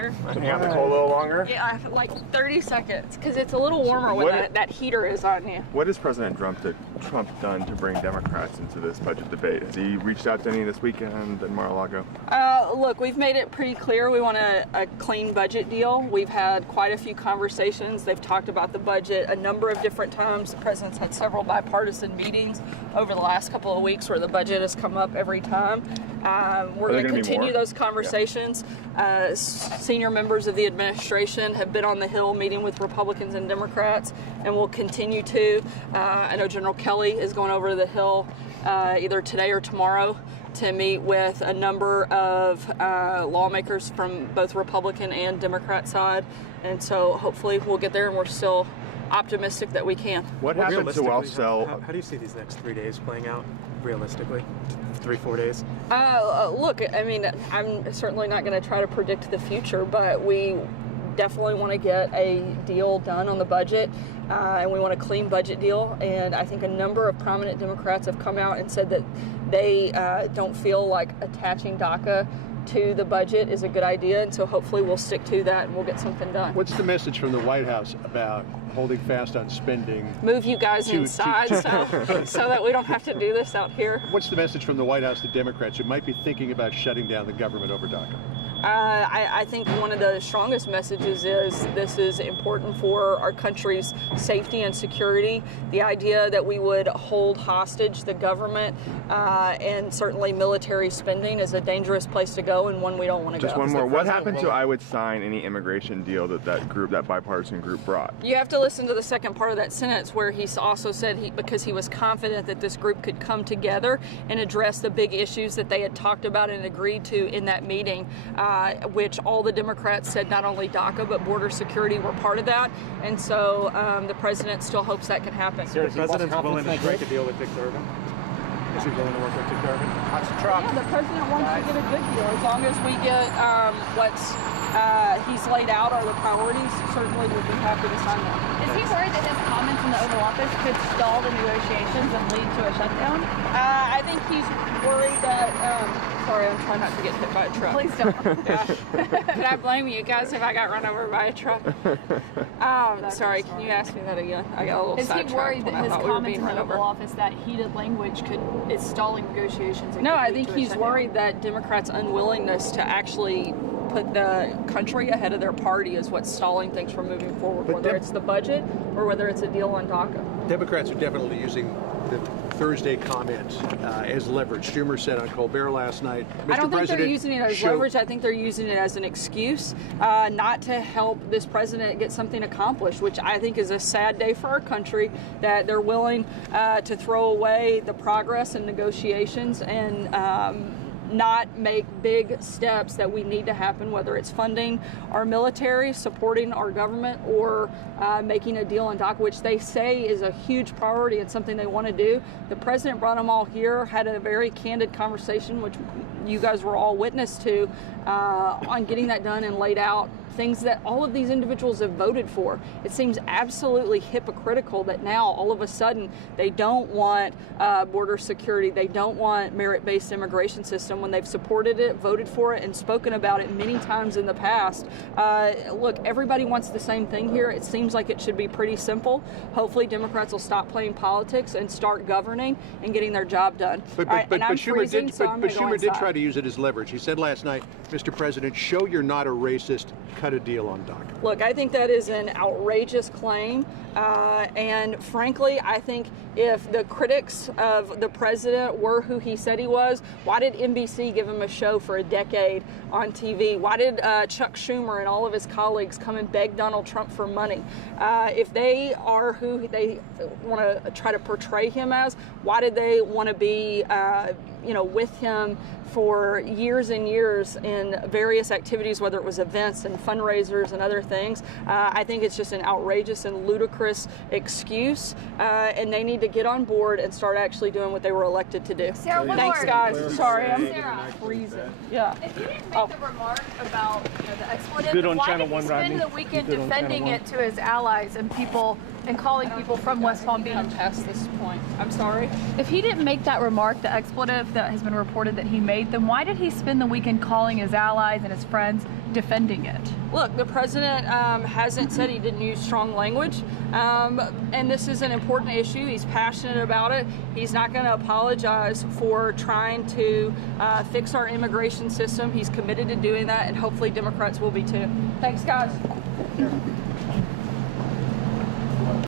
Hang out the cold a little longer? Yeah, like 30 seconds, because it's a little warmer when that heater is on you. What has President Trump done to bring Democrats into this budget debate? Has he reached out to any this weekend in Mar-a-Lago? Look, we've made it pretty clear we want a clean budget deal. We've had quite a few conversations. They've talked about the budget a number of different times. The president's had several bipartisan meetings over the last couple of weeks where the budget has come up every time. We're going to continue those conversations. Yeah. Senior members of the administration have been on the Hill meeting with Republicans and Democrats, and will continue to. I know General Kelly is going over to the Hill either today or tomorrow to meet with a number of lawmakers from both Republican and Democrat side, and so hopefully we'll get there, and we're still optimistic that we can. What happened to Wellsell? How do you see these next 3 days playing out realistically? 3-4 days? Look, I mean, I'm certainly not going to try to predict the future, but we definitely want to get a deal done on the budget, and we want a clean budget deal. And I think a number of prominent Democrats have come out and said that they don't feel like attaching DACA to the budget is a good idea, and so hopefully we'll stick to that and we'll get something done. What's the message from the White House about holding fast on spending? Move you guys inside so that we don't have to do this out here. What's the message from the White House to Democrats who might be thinking about shutting down the government over DACA? I think one of the strongest messages is this is important for our country's safety and security. The idea that we would hold hostage the government and certainly military spending is a dangerous place to go, and one we don't want to go. Just one more. What happened to I would sign any immigration deal that bipartisan group brought? You have to listen to the second part of that sentence where he also said because he was confident that this group could come together and address the big issues that they had talked about and agreed to in that meeting. Which all the Democrats said not only DACA but border security were part of that, and so the president still hopes that can happen. So the president's willing to strike a deal with Dick Durbin? Is he willing to work with Dick Durbin? Watch the truck. Yeah, the president wants to get a good deal. As long as we get what's he's laid out are the priorities, certainly we'd be happy to sign them. Is he worried that his comments in the Oval Office could stall the negotiations and lead to a shutdown? I think he's worried that. Sorry, I'm trying not to get hit by a truck. Please don't. Could I blame you guys if I got run over by a truck? Sorry, can you ask me that again? I got a little sidetracked. Is he worried that his comments in the Oval Office, that heated language, is stalling negotiations? No, I think he's worried that Democrats' unwillingness to actually put the country ahead of their party is what's stalling things from moving forward, whether it's the budget or whether it's a deal on DACA. Democrats are definitely using the Thursday comment as leverage. Schumer said on Colbert last night, I don't think they're using it as leverage. I think they're using it as an excuse not to help this president get something accomplished, which I think is a sad day for our country, that they're willing to throw away the progress in negotiations and not make big steps that we need to happen, whether it's funding our military, supporting our government, or making a deal on DACA, which they say is a huge priority and something they want to do. The president brought them all here, had a very candid conversation, which you guys were all witness to, on getting that done and laid out things that all of these individuals have voted for. It seems absolutely hypocritical that now all of a sudden they don't want border security, they don't want merit-based immigration system when they've supported it, voted for it, and spoken about it many times in the past. Look, everybody wants the same thing here. It seems like it should be pretty simple. Hopefully Democrats will stop playing politics and start governing and getting their job done. But Schumer did try to use it as leverage. He said last night, Mr. President, show you're not a racist, cut a deal on DACA. Look, I think that is an outrageous claim, and frankly, I think if the critics of the president were who he said he was, why did NBC give him a show for a decade on TV? Why did Chuck Schumer and all of his colleagues come and beg Donald Trump for money? If they are who they want to try to portray him as, why did they want to be with him for years and years in various activities, whether it was events and fundraisers and other things? I think it's just an outrageous and ludicrous excuse, and they need to get on board and start actually doing what they were elected to do. Sarah, thanks, guys. Sorry, I'm freezing. Yeah. If you didn't make the remark about the expletive, why did he spend the weekend defending it to his allies and people and calling people from West Palm Beach. I'm past this point. I'm sorry. If he didn't make that remark, the expletive that has been reported that he made, then why did he spend the weekend calling his allies and his friends defending it? Look, the president hasn't said he didn't use strong language, and this is an important issue. He's passionate about it. He's not going to apologize for trying to fix our immigration system. He's committed to doing that, and hopefully Democrats will be too. Thanks, guys.